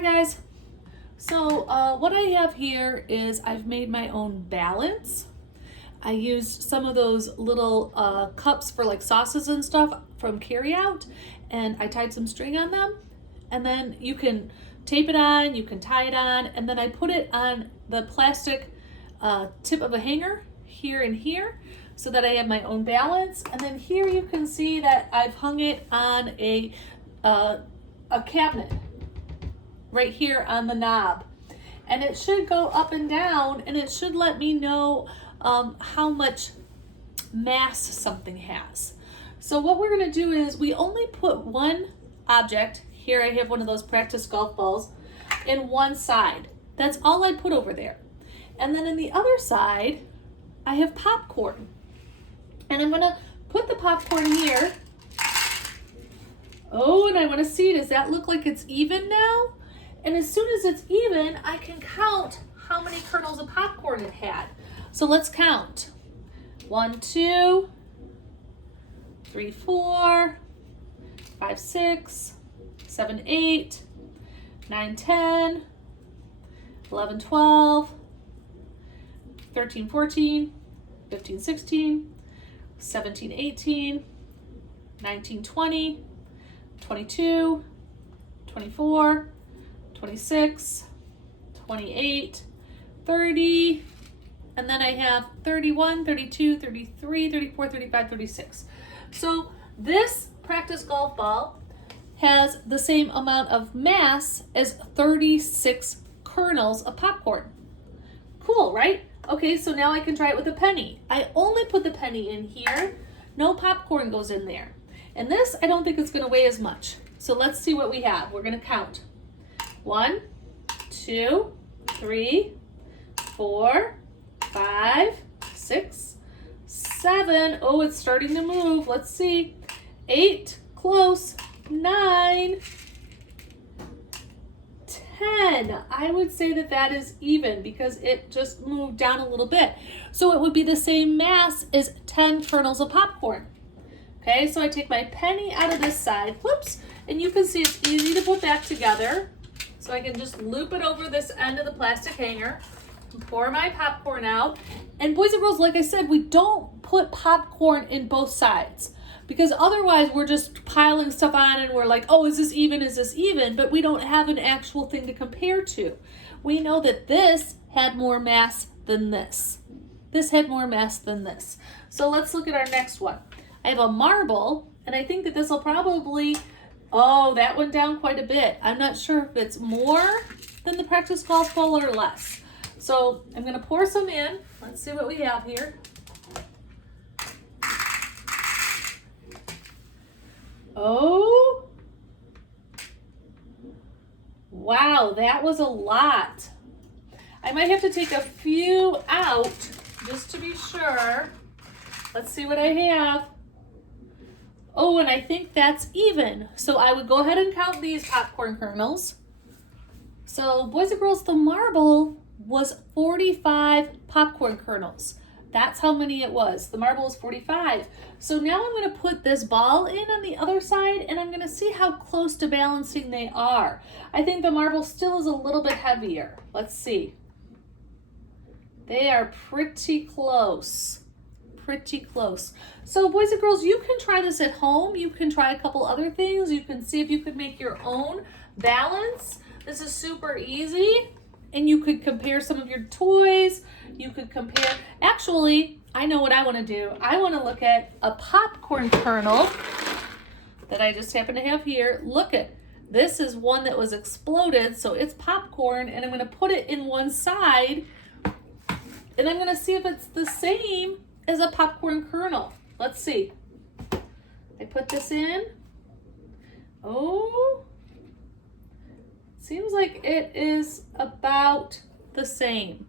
Hi guys. So what I have here is I've made my own balance. I used some of those little cups for like sauces and stuff from carryout, and I tied some string on them, and then you can tape it on, you can tie it on, and then I put it on the plastic tip of a hanger here and here so that I have my own balance. And then here you can see that I've hung it on a cabinet right here on the knob, and it should go up and down, and it should let me know how much mass something has. So what we're going to do is we only put one object. Here I have one of those practice golf balls in one side. That's all I put over there. And then in the other side I have popcorn, and I'm going to put the popcorn here. Oh, and I want to see, does that look like it's even now? And as soon as it's even, I can count how many kernels of popcorn it had. So let's count. 1, 2, 3, 4, 5, 6, 7, 8, 9, 10, 11, 12, 13, 14, 15, 16, 17, 18, 19, 20, 22, 24, 26, 28, 30, and then I have 31, 32, 33, 34, 35, 36. So this practice golf ball has the same amount of mass as 36 kernels of popcorn. Cool, right? Okay, so now I can try it with a penny. I only put the penny in here. No popcorn goes in there. And this, I don't think it's going to weigh as much. So let's see what we have. We're going to count. 1, 2, 3, 4, 5, 6, 7. Oh, it's starting to move. Let's see. 8, close. 9, 10. I would say that that is even because it just moved down a little bit. So it would be the same mass as 10 kernels of popcorn. Okay, so I take my penny out of this side. Whoops. And you can see it's easy to put back together. So I can just loop it over this end of the plastic hanger, pour my popcorn out. And boys and girls, like I said, we don't put popcorn in both sides because otherwise we're just piling stuff on and we're like, oh, is this even? Is this even? But we don't have an actual thing to compare to. We know that this had more mass than this. This had more mass than this. So let's look at our next one. I have a marble, and I think that this will probably, oh, that went down quite a bit. I'm not sure if it's more than the practice golf ball or less. So I'm going to pour some in. Let's see what we have here. Oh, wow, that was a lot. I might have to take a few out just to be sure. Let's see what I have. Oh, and I think that's even. So I would go ahead and count these popcorn kernels. So boys and girls, the marble was 45 popcorn kernels. That's how many it was. The marble was 45. So now I'm going to put this ball in on the other side, and I'm going to see how close to balancing they are. I think the marble still is a little bit heavier. Let's see. They are pretty close. Pretty close. So boys and girls, you can try this at home. You can try a couple other things. You can see if you could make your own balance. This is super easy, and you could compare some of your toys. You could compare, actually, I know what I want to do. I want to look at a popcorn kernel that I just happen to have here. Look at, this is one that was exploded, so it's popcorn, and I'm going to put it in one side, and I'm going to see if it's the same as a popcorn kernel. Let's see. I put this in. Oh, seems like it is about the same.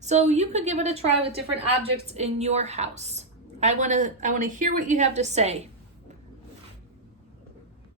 So you could give it a try with different objects in your house. I want to hear what you have to say.